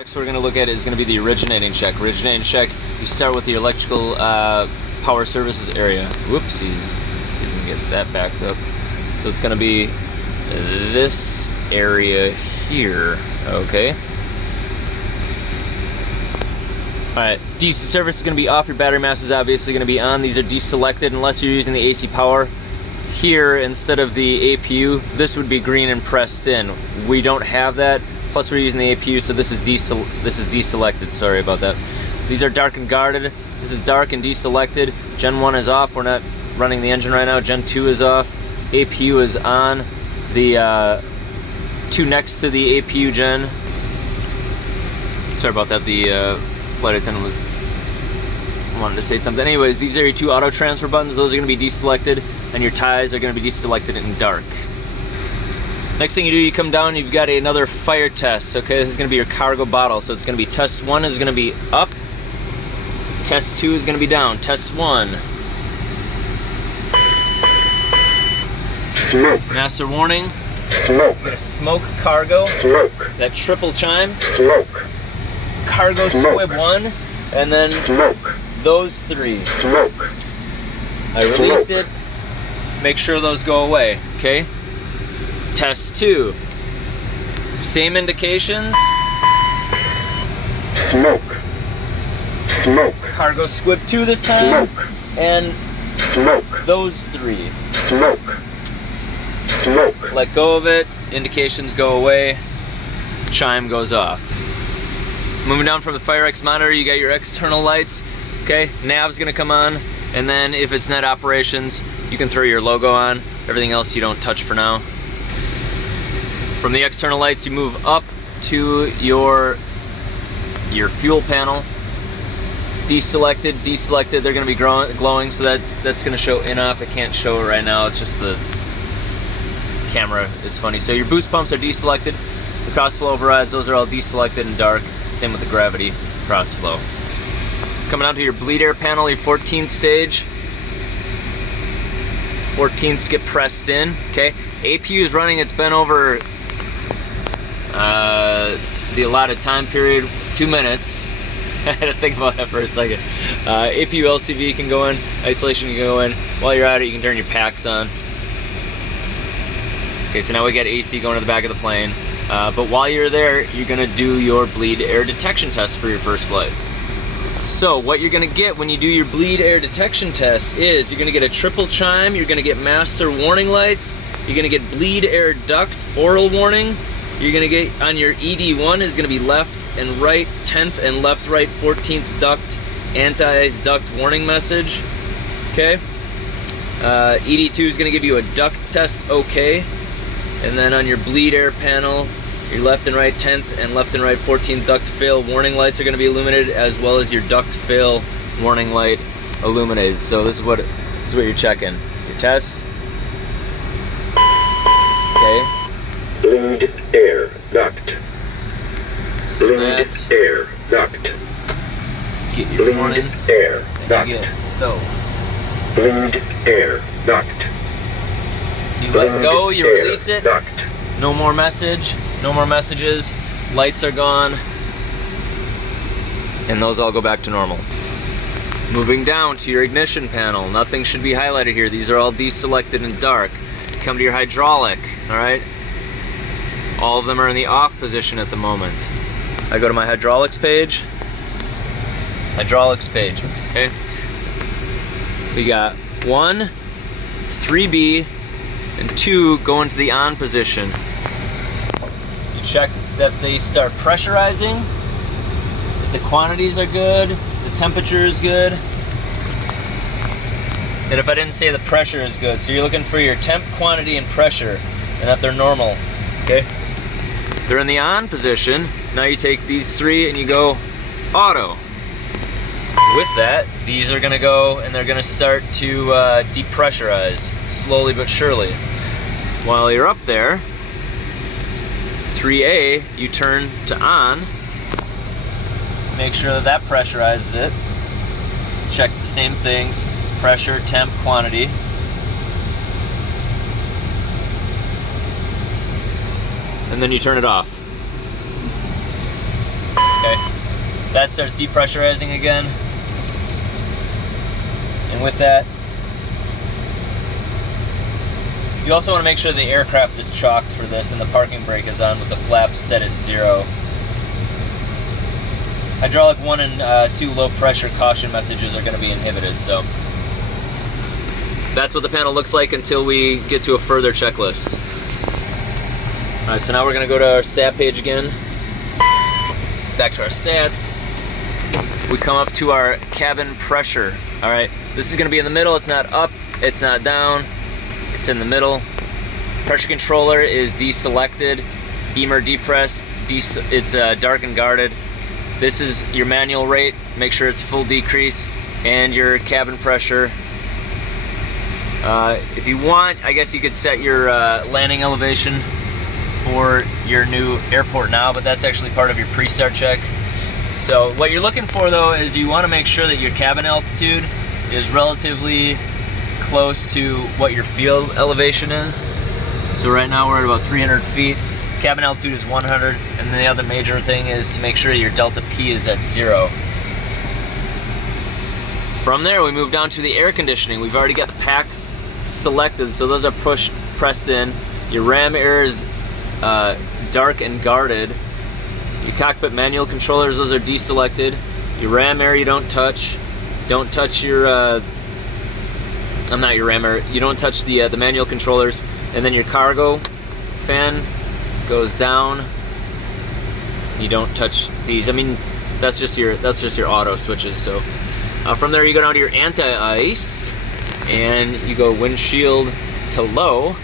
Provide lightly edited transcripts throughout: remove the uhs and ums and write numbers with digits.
Next we're going to look at is going to be the originating check. Originating check, you start with the electrical power services area. Whoopsies. Let's see if we can get that backed up. So it's going to be this area here. Okay. Alright, DC service is going to be off. Your battery mass is obviously going to be on. These are deselected unless you're using the AC power. Here, instead of the APU, this would be green and pressed in. We don't have that. Plus we're using the APU, so this is deselected. Sorry about that. These are dark and guarded. This is dark and deselected. Gen 1 is off. We're not running the engine right now. Gen 2 is off. APU is on. The two next to the APU gen. Sorry about that. The flight attendant wanted to say something. Anyways, these are your two auto transfer buttons. Those are going to be deselected, and your ties are going to be deselected in dark. Next thing you do, you come down, you've got another fire test. Okay, this is going to be your cargo bottle. So it's going to be test 1 is going to be up, test 2 is going to be down. Test 1. Smoke. Master warning. Smoke. We're going to smoke cargo. Smoke. That triple chime. Smoke. Cargo Smoke. squib 1. And then Smoke. those 3. Smoke. I release it. Make sure those go away. Okay. Test 2. Same indications. Smoke. Smoke. Cargo squib 2 this time. Smoke. And Smoke. those 3. Smoke. Smoke. Let go of it. Indications go away. Chime goes off. Moving down from the FireX monitor, you got your external lights. Okay, nav's gonna come on. And then if it's net operations, you can throw your logo on. Everything else you don't touch for now. From the external lights, you move up to your fuel panel. Deselected, deselected. They're going to be glowing, so that's going to show in-op. It can't show it right now. It's just the camera is funny. So your boost pumps are deselected. The crossflow overrides, those are all deselected and dark. Same with the gravity crossflow. Coming down to your bleed air panel, your 14th stage. 14ths get pressed in. Okay, APU is running. It's been over the allotted time period, 2 minutes. I had to think about that for a second. APU LCV can go in, isolation can go in. While you're at it, you can turn your packs on. Okay, so now we got AC going to the back of the plane. But while you're there, you're gonna do your bleed air detection test for your first flight. So what you're gonna get when you do your bleed air detection test is you're gonna get a triple chime, you're gonna get master warning lights, you're gonna get bleed air duct oral warning, you're gonna get on your ED1 is gonna be left and right 10th and left right 14th duct anti-ice duct warning message. Okay. ED2 is gonna give you a duct test okay. And then on your bleed air panel, your left and right 10th and left and right 14th duct fail warning lights are going to be illuminated, as well as your duct fail warning light illuminated. So this is what you're checking. Your test. Okay. Bleed air duct. So Bleed air duct. Get your warning. Bleed air duct. Get those. Bleed air duct. You let go, you release it. Duct. No more message, no more messages. Lights are gone. And those all go back to normal. Moving down to your ignition panel. Nothing should be highlighted here. These are all deselected and dark. Come to your hydraulic, all right? All of them are in the off position at the moment. I go to my hydraulics page. Hydraulics page, okay? We got 1, 3B, and 2 go into the on position. You check that they start pressurizing, that the quantities are good, the temperature is good, and if I didn't say the pressure is good. So you're looking for your temp, quantity, and pressure, and that they're normal, okay? They're in the on position. Now you take these 3 and you go auto. With that, these are gonna go and they're gonna start to depressurize, slowly but surely. While you're up there, 3A, you turn to on, make sure that that pressurizes it. Check the same things, pressure, temp, quantity. And then you turn it off. that starts depressurizing again. And with that, you also want to make sure the aircraft is chalked for this and the parking brake is on with the flaps set at 0. Hydraulic 1 and 2 low pressure caution messages are going to be inhibited, so that's what the panel looks like until we get to a further checklist. Alright, so now we're going to go to our stat page again. Back to our stats. We come up to our cabin pressure. Alright, this is going to be in the middle. It's not up, it's not down, it's in the middle. Pressure controller is deselected. Emer depress, it's dark and guarded. This is your manual rate. Make sure it's full decrease. And your cabin pressure. If you want, I guess you could set your landing elevation for your new airport now, but that's actually part of your pre-start check. So what you're looking for though is you want to make sure that your cabin altitude is relatively close to what your field elevation is. So right now we're at about 300 feet. Cabin altitude is 100, and then the other major thing is to make sure your delta P is at 0. From there we move down to the air conditioning. We've already got the packs selected, so those are pressed in. Your ram air is dark and guarded. Your cockpit manual controllers, those are deselected. Your ram air you don't touch. Don't touch your not your ram air. You don't touch the manual controllers. And then your cargo fan goes down. You don't touch these. I mean, that's just your auto switches. So from there you go down to your anti-ice, and you go windshield to low.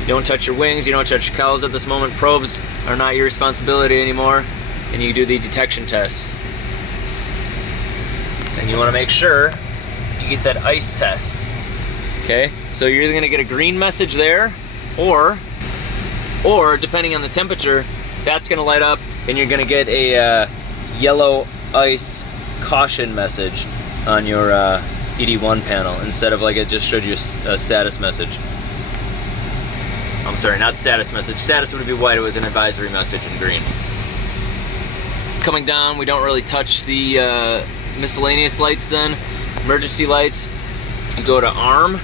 You don't touch your wings. You don't touch your cowls at this moment. Probes are not your responsibility anymore. And you do the detection test. And you want to make sure you get that ice test. Okay, so you're either going to get a green message there, or depending on the temperature, that's going to light up and you're going to get a yellow ice caution message on your ED1 panel instead of like it just showed you a status message. I'm sorry, not status message. Status would be white, it was an advisory message in green. Coming down, we don't really touch the miscellaneous lights then. Emergency lights, you go to arm.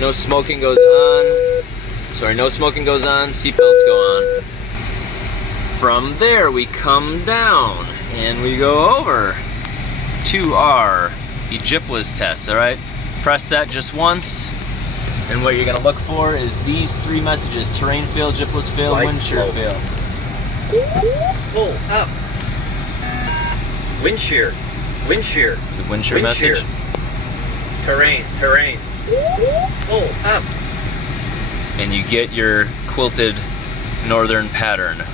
No smoking goes on. Sorry, no smoking goes on, seatbelts go on. From there we come down and we go over to our EGIPWAS test, alright? Press that just once, and what you're gonna look for is these 3 messages: terrain fail, EGIPWAS fail, wind shear fail. Pull up. Wind shear. Wind shear. Is it wind shear message? Terrain. Terrain. Pull up. And you get your quilted northern pattern.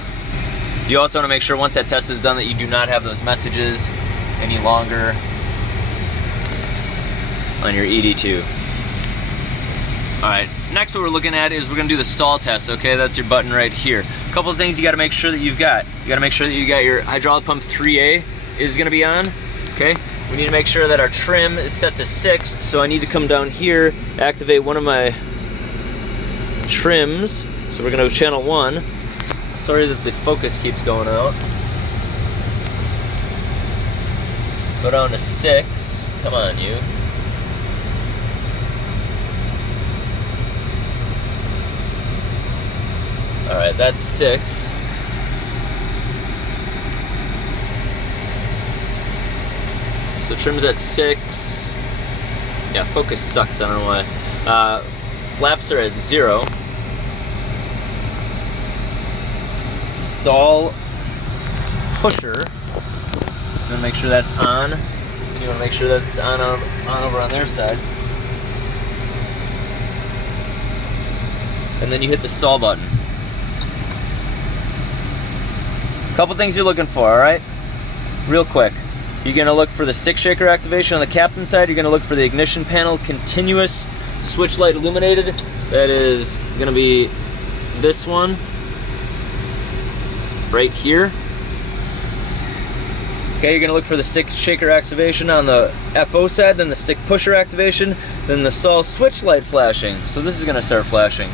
You also want to make sure once that test is done that you do not have those messages any longer on your ED2. Alright, next what we're looking at is we're going to do the stall test, okay? That's your button right here. A couple of things you got to make sure that you've got. You got to make sure that you got your hydraulic pump 3A is going to be on, okay? We need to make sure that our trim is set to 6, so I need to come down here, activate one of my trims. So we're going to go channel 1. Sorry that the focus keeps going out. Go down to 6. Come on, you. Alright, that's 6. So trim's at 6. Yeah, focus sucks, I don't know why. Flaps are at 0. Stall pusher. You want to make sure that's on. And you want to make sure that's on over on their side. And then you hit the stall button. Couple things you're looking for, alright? Real quick. You're going to look for the stick shaker activation on the captain side. You're going to look for the ignition panel continuous switch light illuminated. That is going to be this one right here. Okay, you're going to look for the stick shaker activation on the FO side, then the stick pusher activation, then the stall switch light flashing. So this is going to start flashing.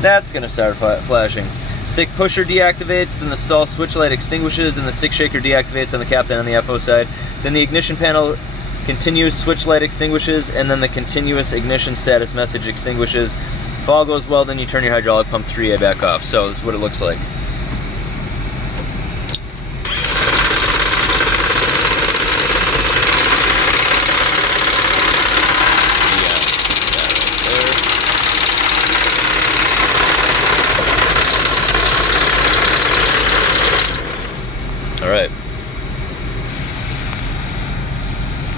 That's going to start flashing. Stick pusher deactivates, then the stall switch light extinguishes, and the stick shaker deactivates on the captain on the FO side. Then the ignition panel continues, switch light extinguishes, and then the continuous ignition status message extinguishes. If all goes well, then you turn your hydraulic pump 3A back off. So this is what it looks like. All right.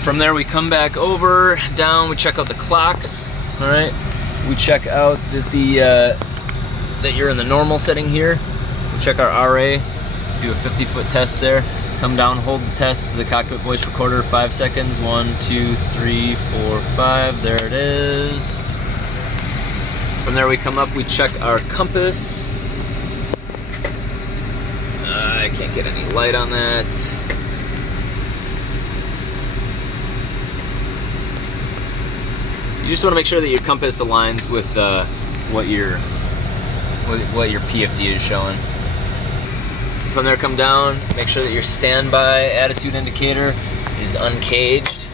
From there we come back over, down, we check out the clocks. All right. We check out that you're in the normal setting here. We check our RA, do a 50-foot test there. Come down, hold the test to the cockpit voice recorder, 5 seconds. 1, 2, 3, 4, 5. There it is. From there we come up, we check our compass. I can't get any light on that. You just want to make sure that your compass aligns with what your PFD is showing. From there, come down, make sure that your standby attitude indicator is uncaged.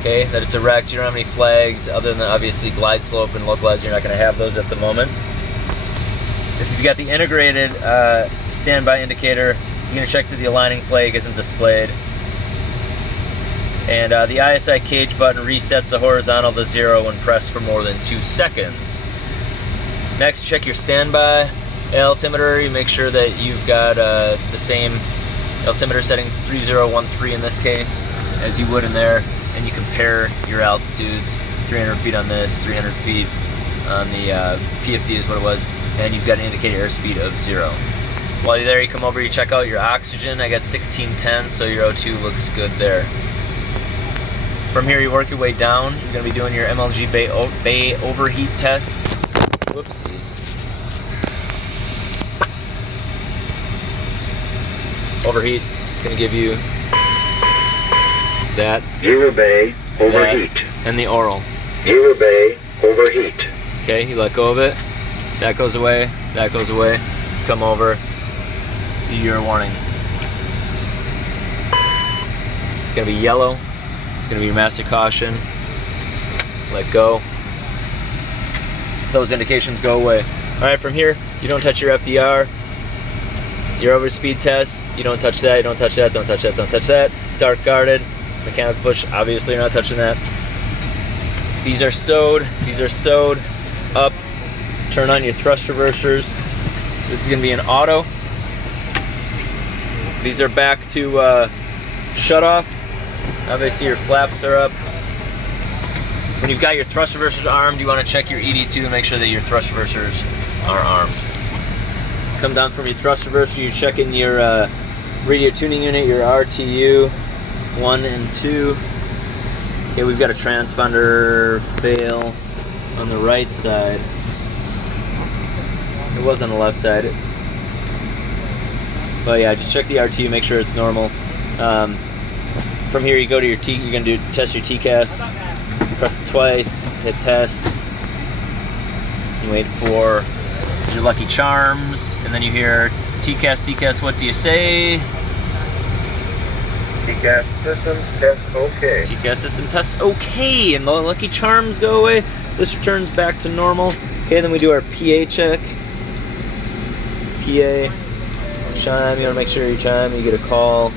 Okay, that it's erect, you don't have any flags other than obviously glide slope and localize. You're not going to have those at the moment. If you've got the integrated standby indicator, you're going to check that the aligning flag isn't displayed. And the ISI cage button resets the horizontal to 0 when pressed for more than 2 seconds. Next, check your standby altimeter. You make sure that you've got the same altimeter setting, 3013 in this case, as you would in there. And you compare your altitudes, 300 feet on this, 300 feet on the PFD is what it was. And you've got an indicated airspeed of 0. While you're there, you come over, you check out your oxygen. I got 1610, so your O2 looks good there. From here, you work your way down. You're going to be doing your MLG bay overheat test. Whoopsies. Overheat is going to give you that. Zero bay overheat. That, and the oral. Zero bay overheat. Okay, you let go of it. That goes away. That goes away. Come over. Your warning. It's going to be yellow. It's going to be your master caution. Let go. Those indications go away. Alright, from here, you don't touch your FDR. Your overspeed test, you don't touch that, you don't touch that, don't touch that, don't touch that. Dark guarded. Mechanical push, obviously you're not touching that. These are stowed. These are stowed. Up. Turn on your thrust reversers. This is going to be an auto. These are back to shut off. Obviously your flaps are up. When you've got your thrust reversers armed, you want to check your ED2 and make sure that your thrust reversers are armed. Come down from your thrust reverser, you check in your radio tuning unit, your RTU 1 and 2. Okay, we've got a transponder fail on the right side. It was on the left side. But yeah, just check the RTU, make sure it's normal. From here, you go to your T. You're gonna test your TCAS. Press it twice, hit test. You wait for your Lucky Charms, and then you hear TCAS, TCAS. What do you say? TCAS system test okay. TCAS system test okay, and the Lucky Charms go away. This returns back to normal. Okay, then we do our PA check. PA chime. You want to make sure you chime. You get a call.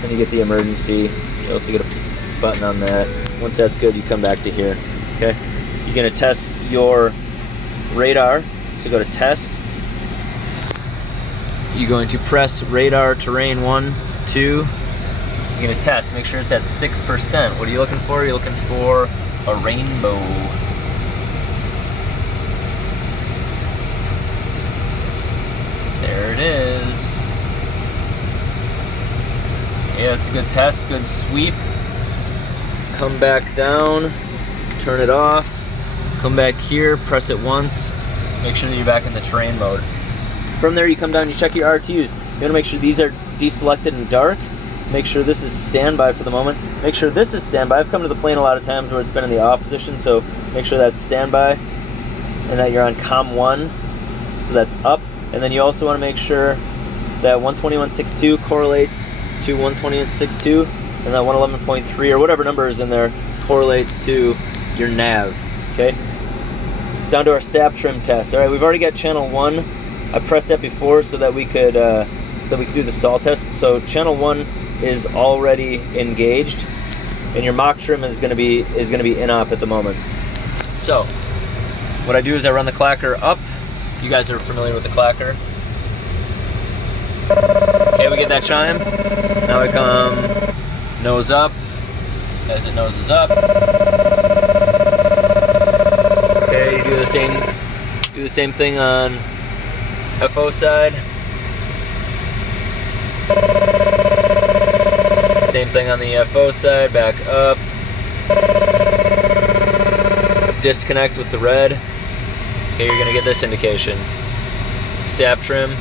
Then you get the emergency. You also get a button on that. Once that's good, you come back to here. Okay, you're gonna test your radar. So go to test. You're going to press radar terrain 1, 2. You're gonna test. Make sure it's at 6%. What are you looking for? You're looking for a rainbow. There it is. Yeah, it's a good test, good sweep. Come back down, turn it off, come back here, press it once, make sure that you're back in the terrain mode. From there you come down, you check your RTUs. You want to make sure these are deselected and dark. Make sure this is standby for the moment. Make sure this is standby. I've come to the plane a lot of times where it's been in the off position, so make sure that's standby and that you're on COM 1. so that's up. And then you also want to make sure that 121.62 correlates to 121.62, and that 111.3 or whatever number is in there correlates to your nav. Okay. Down to our stab trim test. All right, we've already got channel 1. I pressed that before so that we could do the stall test. So channel 1 is already engaged, and your mock trim is going to be in op at the moment. So what I do is I run the clacker up. You guys are familiar with the clacker. Okay, we get that chime. Now we come nose up as it noses up. Okay, you do the same thing on FO side. Same thing on the FO side, back up. Disconnect with the red. Okay, you're gonna get this indication. Stab trim,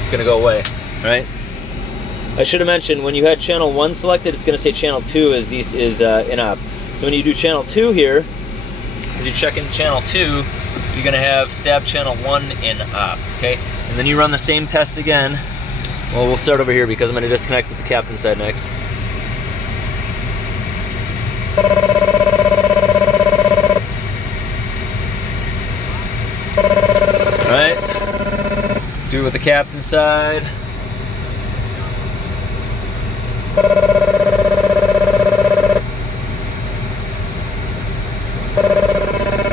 it's gonna go away, right? I should have mentioned, when you had channel 1 selected, it's gonna say channel 2 is in op. So when you do channel 2 here, as you check in channel 2, you're gonna have stab channel 1 in op, okay? And then you run the same test again. Well, we'll start over here because I'm gonna disconnect with the captain side next. Alright, do it with the captain side.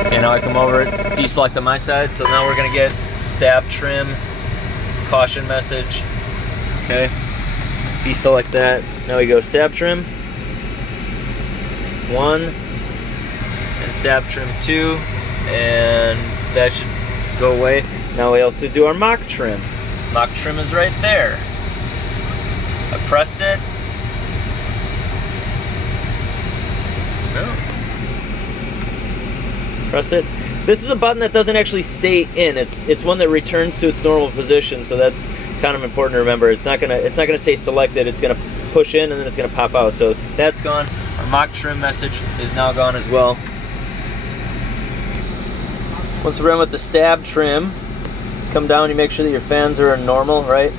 Okay, now I come over, deselect on my side, so now we're gonna get stab trim, caution message. Okay, deselect that. Now we go stab trim 1 and stab trim 2, and that should go away. Now we also do our mock trim. Mock trim is right there. I pressed it. No. Press it. This is a button that doesn't actually stay in. It's one that returns to its normal position, so that's kind of important to remember. It's not gonna stay selected. It's gonna push in and then it's gonna pop out. So that's gone. Our mock trim message is now gone as well. Once we run with the stab trim, come down, you make sure that your fans are normal, right?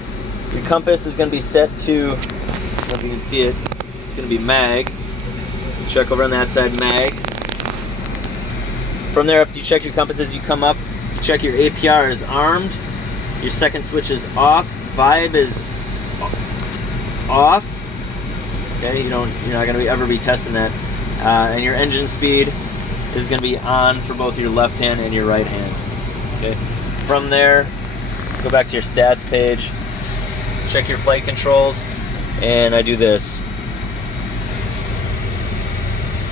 Your compass is going to be set to, I don't know if you can see it, it's going to be mag. Check over on that side, mag. From there, after you check your compasses, you come up, you check your APR is armed, your second switch is off, vibe is off. Okay, you're not going to ever be testing that. And your engine speed is going to be on for both your left hand and your right hand. Okay. From there, go back to your stats page, check your flight controls, and I do this.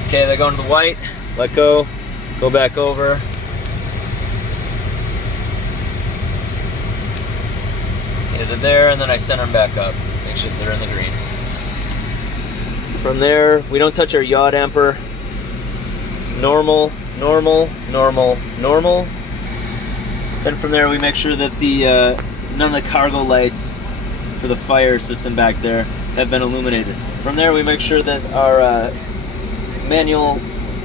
Okay, they go into the white, let go back over. Okay, they're there, and then I center them back up. Make sure they're in the green. From there, we don't touch our yaw damper. Normal, normal, normal, normal. Then from there we make sure that none of the cargo lights for the fire system back there have been illuminated. From there we make sure that our manual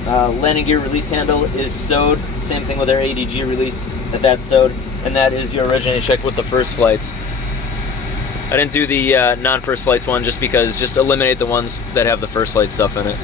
landing gear release handle is stowed. Same thing with our ADG release, that's stowed. And that is your originating check with the first flights. I didn't do the non-first flights one just because, just eliminate the ones that have the first flight stuff in it.